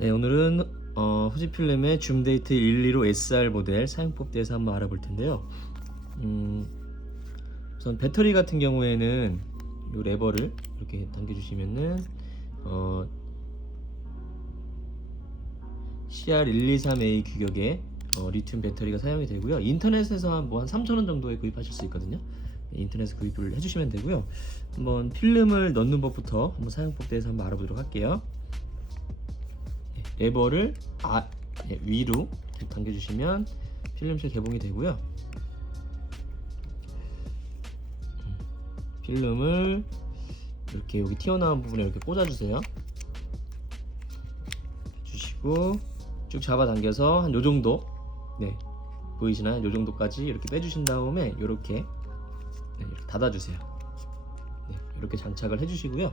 네, 오늘은 후지필름의 줌데이트 125 SR 모델 사용법에 대해서 한번 알아볼 텐데요. 우선 배터리 같은 경우에는 이 레버를 이렇게 당겨주시면은 CR123A 규격의 리튬 배터리가 사용이 되고요. 인터넷에서 한 3,000원 정도에 구입하실 수 있거든요. 인터넷에서 구입을 해주시면 되고요. 한번 필름을 넣는 법부터 한번 사용법에 대해서 한번 알아보도록 할게요. 레버를 위로 당겨주시면 필름실 개봉이 되고요. 필름을 이렇게 여기 튀어나온 부분에 이렇게 꽂아주세요. 주시고 쭉 잡아당겨서 한 요정도, 보이시나요? 요정도까지 이렇게 빼주신 다음에 이렇게 닫아주세요. 이렇게 장착을 해주시고요.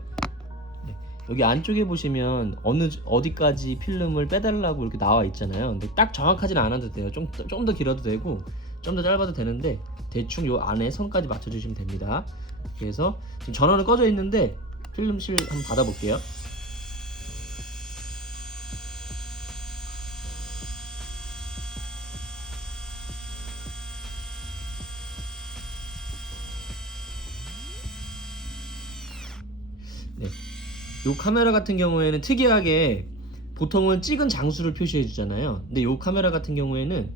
여기 안쪽에 보시면 어디까지 필름을 빼달라고 이렇게 나와 있잖아요. 근데 딱 정확하지는 않아도 돼요. 좀 더 길어도 되고 좀 더 짧아도 되는데 대충 요 안에 선까지 맞춰주시면 됩니다. 그래서 지금 전원은 꺼져 있는데 필름실 한번 닫아볼게요. 이 카메라 같은 경우에는 특이하게 보통은 찍은 장수를 표시해 주잖아요. 근데 이 카메라 같은 경우에는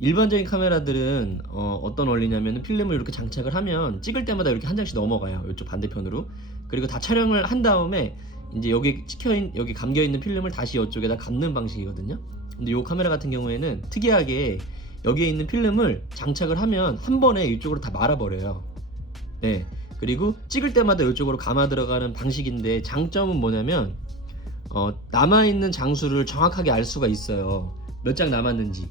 일반적인 카메라들은 어떤 원리냐면 필름을 이렇게 장착을 하면 찍을 때마다 이렇게 한 장씩 넘어가요. 이쪽 반대편으로. 그리고 다 촬영을 한 다음에 이제 여기 감겨 있는 필름을 다시 이쪽에다 감는 방식이거든요. 근데 이 카메라 같은 경우에는 특이하게 여기에 있는 필름을 장착을 하면 한 번에 이쪽으로 다 말아버려요. 그리고 찍을 때마다 이쪽으로 감아 들어가는 방식인데, 장점은 뭐냐면 남아있는 장수를 정확하게 알 수가 있어요. 몇 장 남았는지.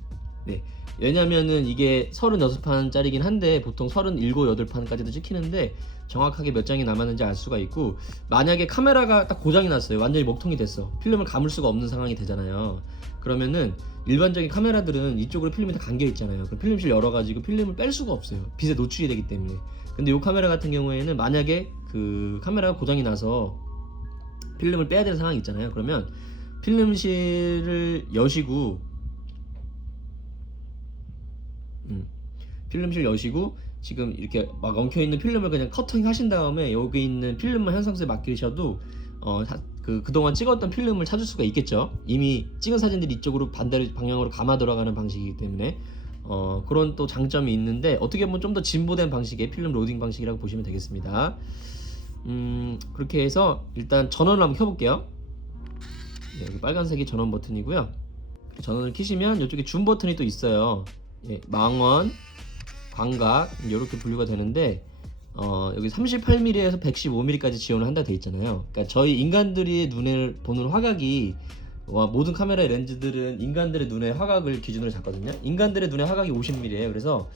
왜냐면은 이게 36판짜리긴 한데 보통 37, 8판까지도 찍히는데 정확하게 몇 장이 남았는지 알 수가 있고, 만약에 카메라가 딱 고장이 났어요. 완전히 먹통이 됐어. 필름을 감을 수가 없는 상황이 되잖아요. 그러면은 일반적인 카메라들은 이쪽으로 필름이 다 감겨 있잖아요. 그럼 필름실 열어가지고 필름을 뺄 수가 없어요. 빛에 노출이 되기 때문에. 근데 이 카메라 같은 경우에는 만약에 그 카메라가 고장이 나서 필름을 빼야 되는 상황이 있잖아요. 그러면 필름실을 여시고 지금 이렇게 막 엉켜있는 필름을 그냥 커팅 하신 다음에 여기 있는 필름만 현상소에 맡기셔도 그동안 찍었던 필름을 찾을 수가 있겠죠. 이미 찍은 사진들이 이쪽으로 반대로 방향으로 감아 들어가는 방식이기 때문에 그런 또 장점이 있는데, 어떻게 보면 좀 더 진보된 방식의 필름 로딩 방식이라고 보시면 되겠습니다. 그렇게 해서 일단 전원을 한번 켜볼게요. 여기 빨간색이 전원 버튼이고요. 전원을 켜시면 이쪽에 줌 버튼이 또 있어요. 망원, 광각 이렇게 분류가 되는데 여기 38mm에서 115mm까지 지원을 한다 돼 있잖아요. 그러니까 저희 인간들이 눈을 보는 화각이, 모든 카메라의 렌즈들은 인간들의 눈의 화각을 기준으로 잡거든요. 인간들의 눈의 화각이 50mm예요. 그래서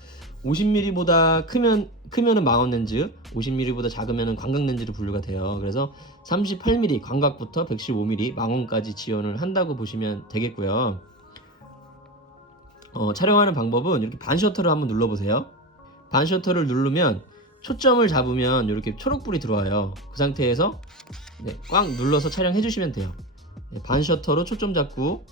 50mm보다 크면은 망원 렌즈, 50mm보다 작으면은 광각 렌즈로 분류가 돼요. 그래서 38mm 광각부터 115mm 망원까지 지원을 한다고 보시면 되겠고요. 촬영하는 방법은 이렇게 반 셔터를 한번 눌러보세요. 반 셔터를 누르면 초점을 잡으면 이렇게 초록불이 들어와요. 그 상태에서 꽉 눌러서 촬영해 주시면 돼요. 반 셔터로 초점 잡고.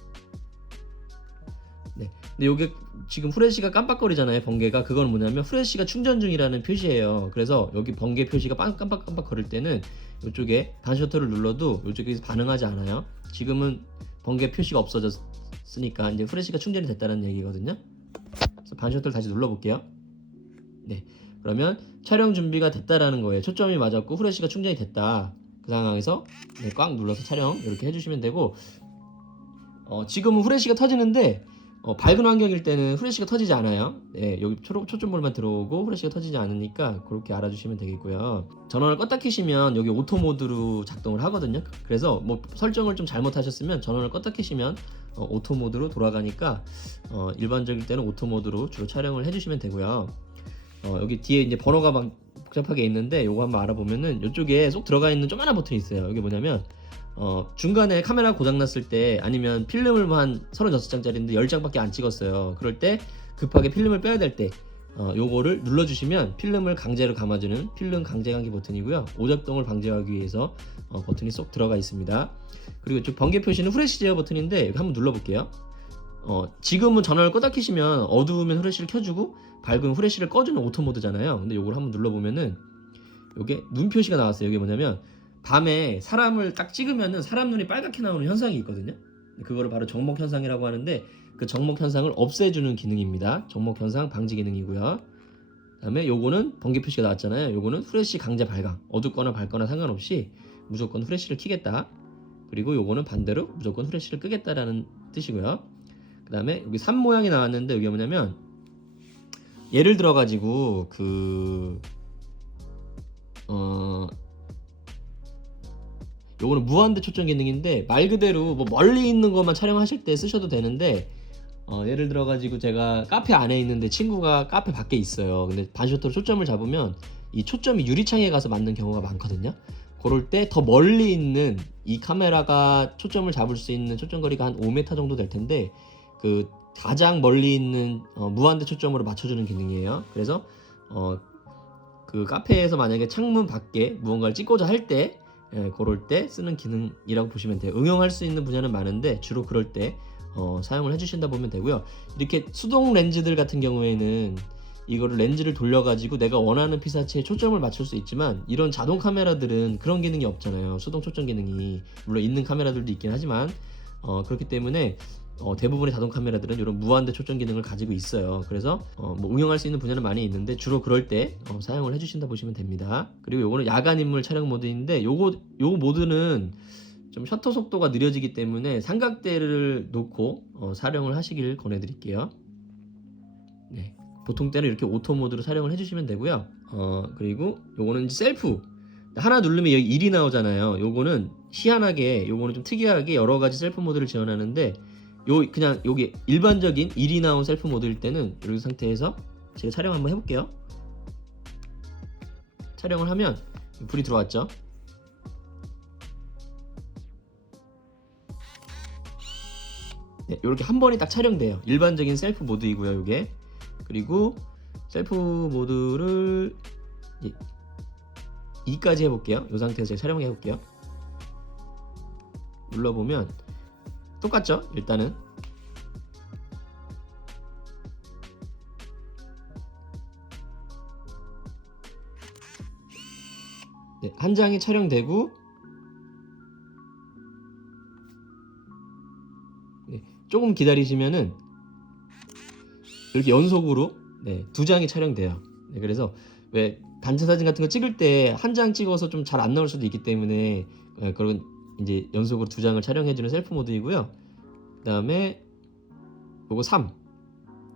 근데 이게 지금 후레쉬가 깜빡거리잖아요. 번개가. 그건 뭐냐면 후레쉬가 충전 중이라는 표시예요. 그래서 여기 번개 표시가 깜빡깜빡 거릴 때는 이쪽에 반 셔터를 눌러도 이쪽에서 반응하지 않아요. 지금은 번개 표시가 없어졌으니까 이제 후레쉬가 충전이 됐다는 얘기거든요. 그래서 반 셔터를 다시 눌러볼게요. 그러면 촬영 준비가 됐다라는 거예요. 초점이 맞았고 후레쉬가 충전이 됐다. 그 상황에서 꽉 눌러서 촬영 이렇게 해주시면 되고, 지금은 후레쉬가 터지는데 밝은 환경일 때는 후레쉬가 터지지 않아요. 여기 초점볼만 들어오고 후레쉬가 터지지 않으니까 그렇게 알아주시면 되겠고요. 전원을 껐다 켜시면 여기 오토 모드로 작동을 하거든요. 그래서 뭐 설정을 좀 잘못하셨으면 전원을 껐다 켜시면 오토 모드로 돌아가니까 일반적일 때는 오토 모드로 주로 촬영을 해주시면 되고요. 여기 뒤에 이제 번호가 막 복잡하게 있는데 요거 한번 알아보면은 이쪽에 쏙 들어가 있는 조그만한 버튼이 있어요. 이게 뭐냐면 중간에 카메라 고장났을 때, 아니면 필름을 한 36장짜리인데 10장밖에 안 찍었어요. 그럴 때 급하게 필름을 빼야 될 때 요거를 눌러주시면 필름을 강제로 감아주는 필름 강제 감기 버튼이고요. 오작동을 방지하기 위해서 버튼이 쏙 들어가 있습니다. 그리고 저 번개 표시는 후레쉬 제어 버튼인데 여기 한번 눌러볼게요. 지금은 전원을 끄다 키시면 어두우면 후레쉬를 켜주고 밝으면 후레쉬를 꺼주는 오토 모드잖아요. 근데 요걸 한번 눌러보면은 요게 눈 표시가 나왔어요. 이게 뭐냐면 밤에 사람을 딱 찍으면은 사람 눈이 빨갛게 나오는 현상이 있거든요. 그거를 바로 정목 현상이라고 하는데 그 정목 현상을 없애주는 기능입니다. 정목 현상 방지 기능이고요. 그다음에 요거는 번개 표시가 나왔잖아요. 요거는 후레쉬 강제 발광. 어둡거나 밝거나 상관없이 무조건 후레쉬를 켜겠다. 그리고 요거는 반대로 무조건 후레쉬를 끄겠다라는 뜻이고요. 그다음에 여기 산 모양이 나왔는데 여기 뭐냐면 예를 들어 가지고 요거는 무한대 초점 기능인데 말 그대로 뭐 멀리 있는 것만 촬영하실 때 쓰셔도 되는데 예를 들어 가지고 제가 카페 안에 있는데 친구가 카페 밖에 있어요. 근데 반셔터로 초점을 잡으면 이 초점이 유리창에 가서 맞는 경우가 많거든요. 그럴 때 더 멀리 있는 이 카메라가 초점을 잡을 수 있는 초점 거리가 한 5m 정도 될 텐데 그 가장 멀리 있는 무한대 초점으로 맞춰주는 기능이에요. 그래서 그 카페에서 만약에 창문 밖에 무언가를 찍고자 할 때 그럴 때 쓰는 기능이라고 보시면 돼요. 응용할 수 있는 분야는 많은데 주로 그럴 때 사용을 해주신다 보면 되고요. 이렇게 수동 렌즈들 같은 경우에는 이거를 렌즈를 돌려가지고 내가 원하는 피사체에 초점을 맞출 수 있지만 이런 자동 카메라들은 그런 기능이 없잖아요. 수동 초점 기능이 물론 있는 카메라들도 있긴 하지만 그렇기 때문에 대부분의 자동 카메라들은 이런 무한대 초점 기능을 가지고 있어요. 그래서 뭐 응용할 수 있는 분야는 많이 있는데 주로 그럴 때 사용을 해주신다 보시면 됩니다. 그리고 요거는 야간 인물 촬영 모드인데 요 모드는 좀 셔터 속도가 느려지기 때문에 삼각대를 놓고 사용을 하시길 권해드릴게요. 네, 보통 때는 이렇게 오토 모드로 사용을 해주시면 되고요. 그리고 요거는 이제 셀프 하나 누르면 여기 1이 나오잖아요. 요거는 희한하게 요거는 좀 특이하게 여러 가지 셀프 모드를 지원하는데 그냥 여기 일반적인 1이 나온 셀프 모드일 때는 이런 상태에서 제가 촬영 한번 해볼게요. 촬영을 하면 불이 들어왔죠. 네, 이렇게 한 번에 딱 촬영돼요. 일반적인 셀프 모드이고요, 이게. 그리고 셀프 모드를 2까지 해볼게요. 이 상태에서 제가 촬영해 볼게요. 눌러보면 똑같죠? 일단은 네, 한 장이 촬영되고 네, 조금 기다리시면은 이렇게 연속으로 두 장이 촬영돼요. 네, 그래서 왜 단체 사진 같은 거 찍을 때 한 장 찍어서 좀 잘 안 나올 수도 있기 때문에 그런 이제 연속으로 두 장을 촬영해주는 셀프 모드이고요. 그 다음에 요거 3.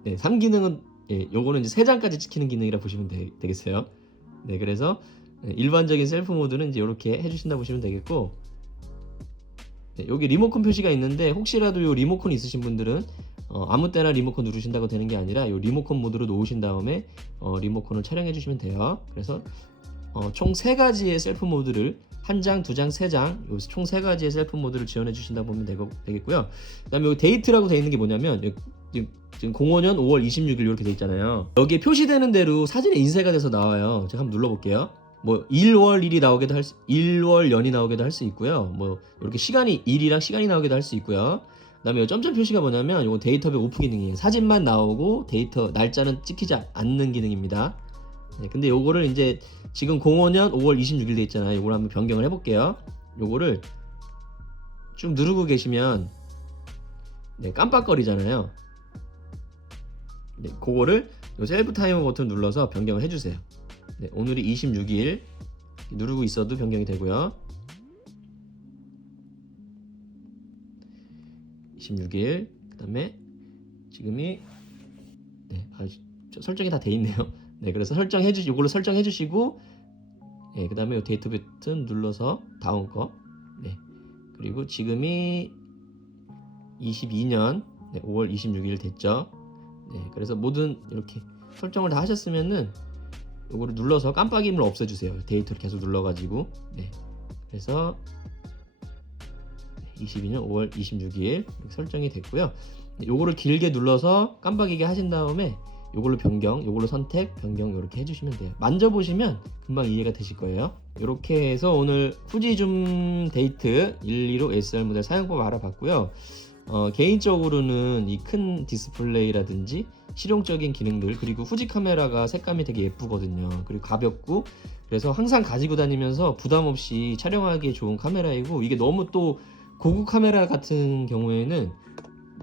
네, 3 기능은 요거는 이제 3장까지 찍히는 기능이라 보시면 되겠어요. 네, 그래서 일반적인 셀프 모드는 이제 이렇게 해주신다 보시면 되겠고, 네, 여기 리모컨 표시가 있는데 혹시라도 요 리모컨 있으신 분들은 아무 때나 리모컨 누르신다고 되는 게 아니라 요 리모컨 모드로 놓으신 다음에 리모컨을 촬영해 주시면 돼요. 그래서 총 3가지의 셀프 모드를 한 장, 2장, 3장 총 3가지의 셀프 모드를 지원해 주신다 보면 되겠고요. 그 다음에 여기 데이트라고 되어 있는 게 뭐냐면 지금 05년 5월 26일 이렇게 돼 있잖아요. 여기에 표시되는 대로 사진에 인쇄가 돼서 나와요. 제가 한번 눌러볼게요. 뭐 1월 1이 나오게도 1월 연이 나오게도 할 수 있고요. 뭐 이렇게 시간이 일이랑 시간이 나오게도 할 수 있고요. 그다음에 이 점점 표시가 뭐냐면 이거 데이터백 오프 기능이에요. 사진만 나오고 데이터 날짜는 찍히지 않는 기능입니다. 네, 근데 요거를 이제 지금 05년 5월 26일 돼 있잖아요. 요걸 한번 변경을 해볼게요. 요거를 쭉 누르고 계시면 깜빡거리잖아요. 네, 그거를 요 셀프 타이머 버튼 눌러서 변경을 해주세요. 네, 오늘이 26일 누르고 있어도 변경이 되고요. 26일 그 다음에 지금이 설정이 다 돼 있네요. 네, 그래서 요걸로 설정해 주시고 그 다음에 요 데이터 버튼 눌러서 다음 거 그리고 지금이 22년 5월 26일 됐죠. 그래서 모든 이렇게 설정을 다 하셨으면은 요거를 눌러서 깜빡임을 없애주세요. 데이터를 계속 눌러가지고 그래서 22년 5월 26일 이렇게 설정이 됐고요. 요거를 길게 눌러서 깜빡이게 하신 다음에 요걸로 변경, 요걸로 선택, 변경 이렇게 해주시면 돼요. 만져보시면 금방 이해가 되실 거예요. 이렇게 해서 오늘 후지 줌 데이트 125 SR 모델 사용법 알아봤고요. 개인적으로는 이 큰 디스플레이라든지 실용적인 기능들, 그리고 후지 카메라가 색감이 되게 예쁘거든요. 그리고 가볍고, 그래서 항상 가지고 다니면서 부담 없이 촬영하기에 좋은 카메라이고, 이게 너무 또 고급 카메라 같은 경우에는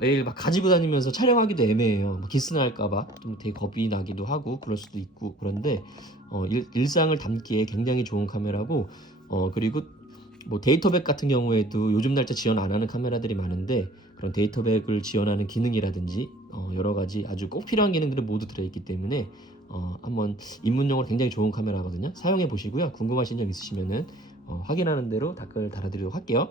매일 막 가지고 다니면서 촬영하기도 애매해요. 뭐 기스 날까봐 좀 되게 겁이 나기도 하고 그럴 수도 있고. 그런데 일상을 담기에 굉장히 좋은 카메라고, 그리고 뭐 데이터백 같은 경우에도 요즘 날짜 지원 안 하는 카메라들이 많은데, 그런 데이터백을 지원하는 기능이라든지 여러 가지 아주 꼭 필요한 기능들이 모두 들어있기 때문에 한번 입문용으로 굉장히 좋은 카메라거든요. 사용해 보시고요. 궁금하신 점 있으시면은 확인하는 대로 댓글 달아드리도록 할게요.